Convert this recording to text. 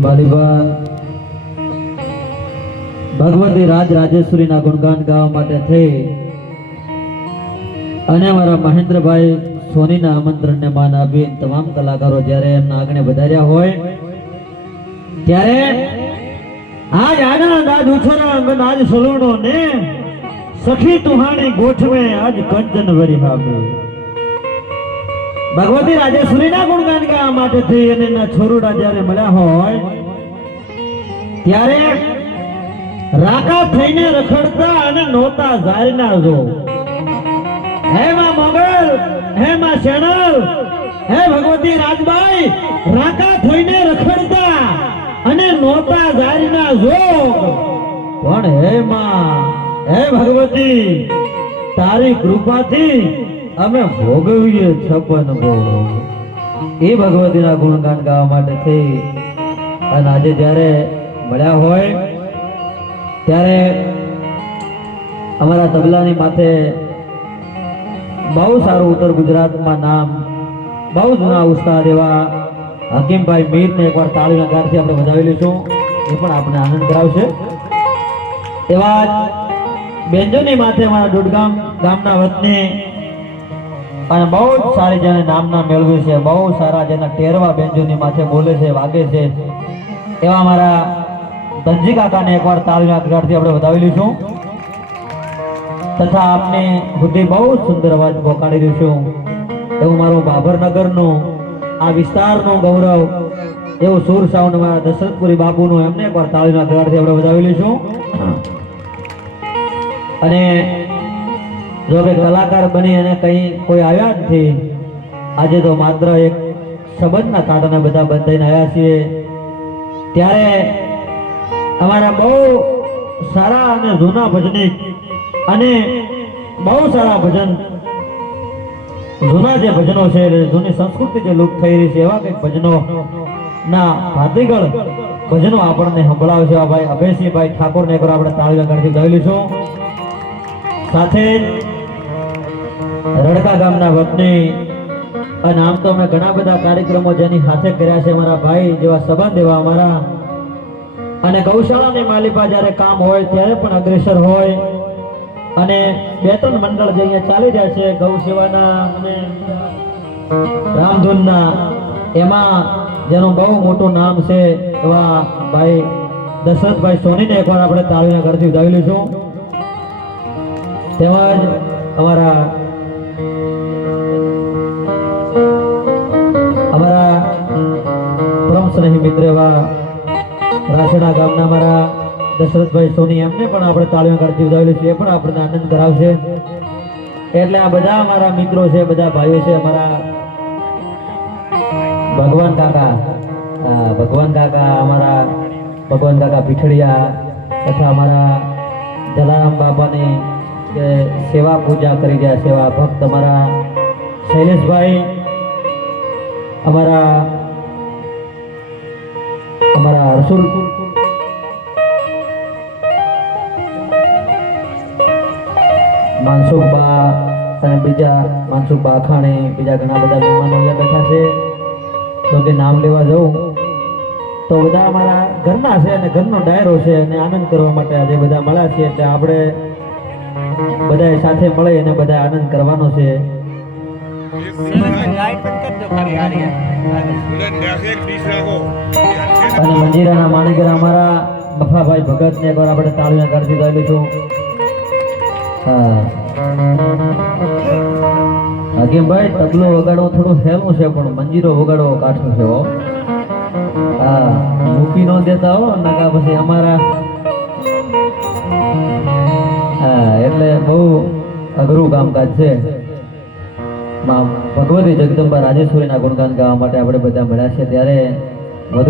બાલીબા ભગવતી રાજ રાજેશ્વરીના ગુણગાન ગાવા માટે થઈ અને અમારા મહેન્દ્રભાઈ સોનીના આમંત્રણને માન આપી તમામ કલાકારો જ્યારે એમના આગળ વધાર્યા હોય ત્યારે આજ આનંદ આજ ઉછરાંગ આજ સલોણો ને સખી તુહાણી ગોઠવે આજ કંચન વરી હામે ભગવતી રાજેશ્વરીના ગુણગાન ગાવા માટે થઈ અને એના છોરુડા જ્યારે મળ્યા હોય ત્યારે રાકા થઈને રખડતા અને નોતા ઝારના જો હે માં મોગલ હે માં શેણલ હે ભગવતી રાજબાઈ રાકા થઈને રખડતા અને નોતા ઝારના જો પણ હે માં હે ભગવતી તારી કૃપાથી અમે ભોગવીએ છપન ભોગ એ ભગવતીના ગુણગાન ગાવા માટે થઈ અને આજે જ્યારે મળ્યા હોય ત્યારે અમારા તબલાની માથે બહુ સારું ઉત્તર ગુજરાતમાં નામ બહુ જૂના ઉસ્તાદ એવા હકીમભાઈ મીરને એકવાર તાળીના ગારથી આપણે વધાવી લઈશું એ પણ આપણે આનંદ કરાવશે એવા બેન્જોની માથે અમારા દોડગામ ગામના વતની અને બહુ જ સારી જેને નામના મેળવ્યું છે બહુ સારા જેના ટેરવા બેન્જોની માથે બોલે છે વાગે છે એવા અમારા ધનજી કાકાને એકવાર તાળીના ગગડાથી આપણે વધાવી લઈશું તથા આપને બુદ્ધિ બહુ સુંદર અવાજ પોકાડી દઈશું એવું મારું બાબરનગરનું આ વિસ્તારનું ગૌરવ એવું સુર સાઉન્ડ મારા દશરથપુરી બાપુનું એમને એકવાર તાળીના ગગડાથી આપણે વધાવી લઈશું અને જો કે કલાકાર બની અને કઈ કોઈ આવ્યા નથી આજે તો માત્ર એક સંબંધના કારણે બધા બંધાઈને આવ્યા છીએ ત્યારે અમારા બહુ સારા અને જૂના ભજનિક અને બહુ સારા ભજન જૂના જે ભજનો છે જૂની સંસ્કૃતિ જે લુપ્ત થઈ રહી છે એવા કંઈક ભજનો ના ભાતીગળ ભજનો આપણને સંભળાવશે ભાઈ અભયસિંહભાઈ ઠાકોરને એકવાર આપણે તાળી વગાડથી ગાઈ લઈશું સાથે રડકા ગામના વતની અને આમ તો અમે ઘણા બધા કાર્યક્રમો જેની સાથે કર્યા છે અમારા ભાઈ જેવા સંબંધ એવા અમારા અને ગૌશાળાની માલિપા જ્યારે કામ હોય ત્યારે પણ અગ્રેસર હોય અને બે ત્રણ મંડળ જે અહીંયા ચાલી રહ્યા છે ગૌ સેવાના અને રામધૂનના એમાં જેનું બહુ મોટું નામ છે એવા ભાઈ દશરથભાઈ સોનીને એકવાર આપણે તાળીના ઘરથી ઉદાવી લઈશું તેમજ અમારા પરમ સ્નેહી મિત્ર એવા રાસણા ગામના અમારા દશરથભાઈ સોની એમને પણ આપણે તાળીઓ કાઢતી ઉદાવેલી છે એ પણ આપણને આનંદ કરાવશે એટલે આ બધા અમારા મિત્રો છે બધા ભાઈઓ છે અમારા ભગવાન કાકા અમારા ભગવાન કાકા પીઠડિયા તથા અમારા જલારામ બાપાની સેવા પૂજા કરી રહ્યા સેવા ભક્ત અમારા શૈલેષભાઈ અમારા રસુલ માનસુખબા અને બીજા માનસુખબા અખાણી બીજા ઘણા બધા મહેમાનો અહીંયા બેઠા છે તો કે નામ લેવા જવું તો બધા અમારા ઘરના છે અને ઘરનો ડાયરો છે અને આનંદ કરવા માટે આજે બધા મળ્યા છીએ એટલે આપણે બધા સાથે મળી અને બધા આનંદ કરવાનો છે અને મંજીરાના માણેકર અમારા બફાભાઈ ભગત ને એકવાર આપણે તાળીઓ કાઢી દઈશું હકીમભાઈ તબલો વગાડવો થોડું સહેલું છે પણ મંજીરો વગાડવો કાઠું છે હા મૂકી ન દેતા હો નાકા પછી અમારા હા એટલે બહુ અઘરું કામકાજ છે ભગવતી જગદંબા રાજેશ્વરીના ગુણગાન ગાવા માટે આપણે બધા મળ્યા છે ત્યારે